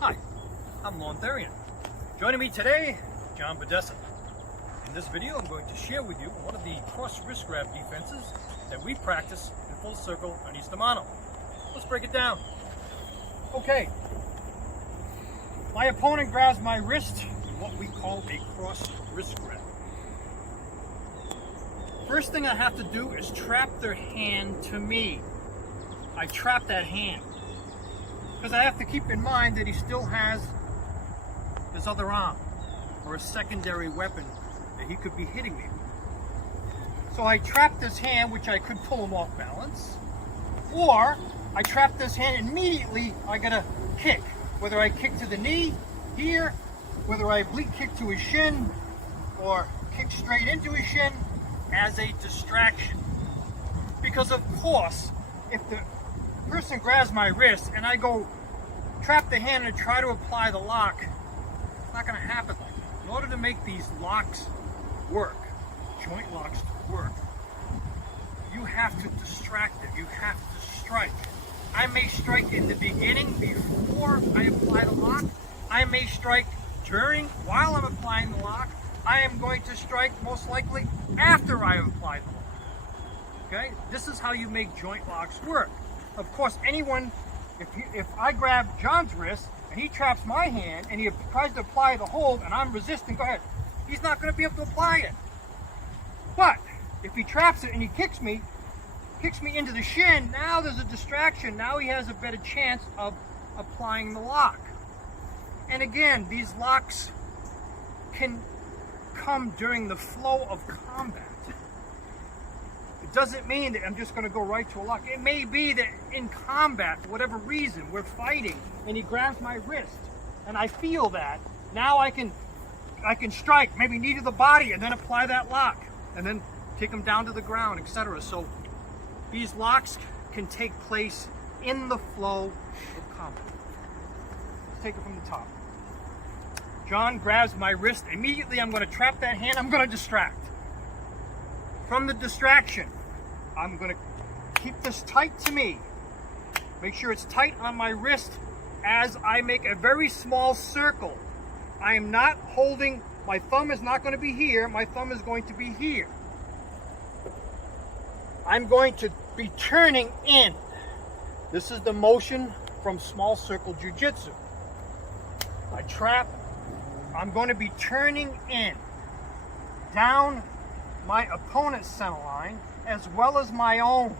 Hi, I'm Lon Therian. Joining me today, John Podesta. In this video, I'm going to share with you one of the cross wrist grab defenses that we practice in Full Circle on East Amano. Let's break it down. Okay. My opponent grabs my wrist in what we call a cross wrist grab. First thing I have to do is trap their hand to me. I trap that hand because I have to keep in mind that he still has his other arm or a secondary weapon that he could be hitting me with. So I trap this hand, which I could pull him off balance, or I trap this hand immediately. I gotta kick, whether I kick to the knee here, whether I oblique kick to his shin, or kick straight into his shin as a distraction. Because of course, if the person grabs my wrist and I go trap the hand and try to apply the lock, it's not going to happen like that. In order to make these locks work, joint locks work, you have to distract it. You have to strike. I may strike in the beginning before I apply the lock. I may strike during, while I'm applying the lock. I am going to strike most likely after I have applied the lock. Okay? This is how you make joint locks work. Of course, anyone, if I grab John's wrist and he traps my hand and he tries to apply the hold and I'm resisting, go ahead. He's not going to be able to apply it. But if he traps it and he kicks me into the shin, now there's a distraction. Now he has a better chance of applying the lock. And again, these locks can come during the flow of combat. It doesn't mean that I'm just going to go right to a lock. It may be that in combat, for whatever reason, we're fighting and he grabs my wrist and I feel that. Now I can strike, maybe knee to the body, and then apply that lock and then take him down to the ground, etc. So these locks can take place in the flow of combat. Let's take it from the top. John grabs my wrist. Immediately I'm going to trap that hand. I'm going to distract. From the distraction, I'm going to keep this tight to me. Make sure it's tight on my wrist as I make a very small circle. I am not holding, my thumb is not going to be here. My thumb is going to be here. I'm going to be turning in. This is the motion from small circle jiu-jitsu. I trap. I'm going to be turning in down my opponent's center line as well as my own.